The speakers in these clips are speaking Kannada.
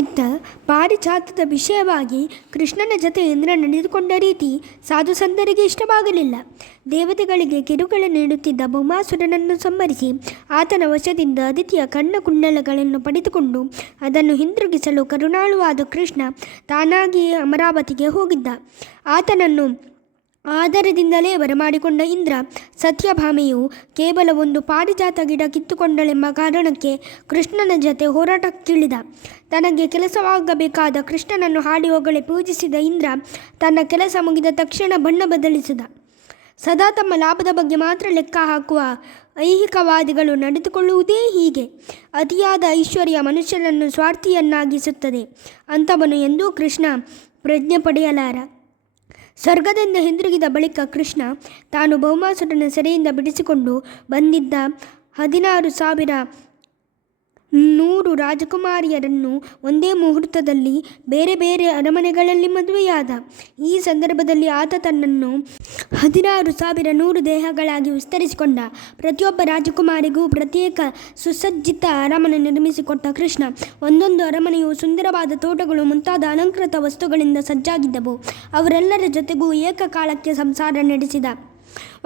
ಇತ್ತ ಪಾರಿಜಾತದ ವಿಷಯವಾಗಿ ಕೃಷ್ಣನ ಜೊತೆ ಇಂದ್ರ ನಡೆದುಕೊಂಡ ರೀತಿ ಸಾಧು ಸಂತರಿಗೆ ಇಷ್ಟವಾಗಲಿಲ್ಲ. ದೇವತೆಗಳಿಗೆ ಕಿರುಗಳು ನೀಡುತ್ತಿದ್ದ ಭೌಮಾಸುರನನ್ನು ಸಂಹರಿಸಿ ಆತನ ವಶದಿಂದ ಅದಿತಿಯ ಕಣ್ಣಕುಂಡಲಗಳನ್ನು ಪಡೆದುಕೊಂಡು ಅದನ್ನು ಹಿಂದಿರುಗಿಸಲು ಕರುಣಾಳುವಾದ ಕೃಷ್ಣ ತಾನಾಗಿಯೇ ಅಮರಾವತಿಗೆ ಹೋಗಿದ್ದ. ಆತನನ್ನು ಆದರದಿಂದಲೇ ಬರಮಾಡಿಕೊಂಡ ಇಂದ್ರ ಸತ್ಯಭಾಮೆಯು ಕೇವಲ ಒಂದು ಪಾರಿಜಾತ ಗಿಡ ಕಿತ್ತುಕೊಂಡಳೆಂಬ ಕಾರಣಕ್ಕೆ ಕೃಷ್ಣನ ಜೊತೆ ಹೋರಾಟಕ್ಕಿಳಿದ. ತನಗೆ ಕೆಲಸವಾಗಬೇಕಾದ ಕೃಷ್ಣನನ್ನು ಹಾಡಿ ಹೊಗಳಿ ಪೂಜಿಸಿದ ಇಂದ್ರ ತನ್ನ ಕೆಲಸ ಮುಗಿದ ತಕ್ಷಣ ಬಣ್ಣ ಬದಲಿಸಿದ. ಸದಾ ತಮ್ಮ ಲಾಭದ ಬಗ್ಗೆ ಮಾತ್ರ ಲೆಕ್ಕ ಹಾಕುವ ಐಹಿಕವಾದಿಗಳು ನಡೆದುಕೊಳ್ಳುವುದೇ ಹೀಗೆ. ಅತಿಯಾದ ಐಶ್ವರ್ಯ ಮನುಷ್ಯನನ್ನು ಸ್ವಾರ್ಥಿಯನ್ನಾಗಿಸುತ್ತದೆ. ಅಂಥವನು ಎಂದೂ ಕೃಷ್ಣ ಪ್ರಜ್ಞೆ ಪಡೆಯಲಾರ. ಸ್ವರ್ಗದಿಂದ ಹಿಂದಿರುಗಿದ ಬಳಿಕ ಕೃಷ್ಣ ತಾನು ಭೌಮಾಸುರನ ಸೆರೆಯಿಂದ ಬಿಡಿಸಿಕೊಂಡು ಬಂದಿದ್ದ 16,100 ರಾಜಕುಮಾರಿಯರನ್ನು ಒಂದೇ ಮುಹೂರ್ತದಲ್ಲಿ ಬೇರೆ ಬೇರೆ ಅರಮನೆಗಳಲ್ಲಿ ಮದುವೆಯಾದ. ಈ ಸಂದರ್ಭದಲ್ಲಿ ಆತ ತನ್ನನ್ನು 16,100 ದೇಹಗಳಾಗಿ ವಿಸ್ತರಿಸಿಕೊಂಡ. ಪ್ರತಿಯೊಬ್ಬ ರಾಜಕುಮಾರಿಗೂ ಪ್ರತ್ಯೇಕ ಸುಸಜ್ಜಿತ ಅರಮನೆ ನಿರ್ಮಿಸಿಕೊಟ್ಟ ಕೃಷ್ಣ. ಒಂದೊಂದು ಅರಮನೆಯು ಸುಂದರವಾದ ತೋಟಗಳು ಮುಂತಾದ ಅಲಂಕೃತ ವಸ್ತುಗಳಿಂದ ಸಜ್ಜಾಗಿದ್ದವು. ಅವರೆಲ್ಲರ ಜೊತೆಗೂ ಏಕಕಾಲಕ್ಕೆ ಸಂಸಾರ ನಡೆಸಿದ.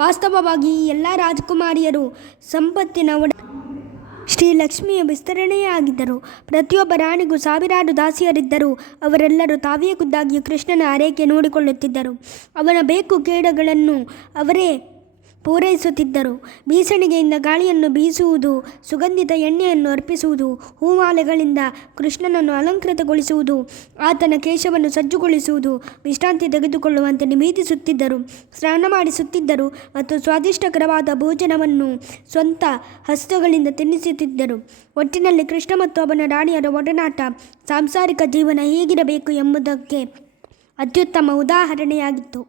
ವಾಸ್ತವವಾಗಿ ಈ ಎಲ್ಲ ರಾಜಕುಮಾರಿಯರು ಸಂಪತ್ತಿನ ಶ್ರೀಲಕ್ಷ್ಮಿಯ ವಿಸ್ತರಣೆಯೇ ಆಗಿದ್ದರು. ಪ್ರತಿಯೊಬ್ಬ ರಾಣಿಗೂ ಸಾವಿರಾರು ದಾಸಿಯರಿದ್ದರು. ಅವರೆಲ್ಲರೂ ತಾವೇ ಖುದ್ದಾಗಿ ಕೃಷ್ಣನ ಆರೈಕೆ ನೋಡಿಕೊಳ್ಳುತ್ತಿದ್ದರು. ಅವನ ಬೇಕು ಕೇಡಗಳನ್ನು ಅವರೇ ಪೂರೈಸುತ್ತಿದ್ದರು. ಬೀಸಣಿಗೆಯಿಂದ ಗಾಳಿಯನ್ನು ಬೀಸುವುದು, ಸುಗಂಧಿತ ಎಣ್ಣೆಯನ್ನು ಅರ್ಪಿಸುವುದು, ಹೂಮಾಲೆಗಳಿಂದ ಕೃಷ್ಣನನ್ನು ಅಲಂಕೃತಗೊಳಿಸುವುದು, ಆತನ ಕೇಶವನ್ನು ಸಜ್ಜುಗೊಳಿಸುವುದು, ವಿಶ್ರಾಂತಿ ತೆಗೆದುಕೊಳ್ಳುವಂತೆ ನಿವೇದಿಸುತ್ತಿದ್ದರು, ಸ್ನಾನ ಮಾಡಿಸುತ್ತಿದ್ದರು ಮತ್ತು ಸ್ವಾದಿಷ್ಟಕರವಾದ ಭೋಜನವನ್ನು ಸ್ವಂತ ಹಸ್ತಗಳಿಂದ ತಿನ್ನಿಸುತ್ತಿದ್ದರು. ಒಟ್ಟಿನಲ್ಲಿ ಕೃಷ್ಣ ಮತ್ತು ಅವನ ರಾಣಿಯರ ಒಡನಾಟ, ಸಾಂಸಾರಿಕ ಜೀವನ ಹೇಗಿರಬೇಕು ಎಂಬುದಕ್ಕೆ ಅತ್ಯುತ್ತಮ ಉದಾಹರಣೆಯಾಗಿತ್ತು.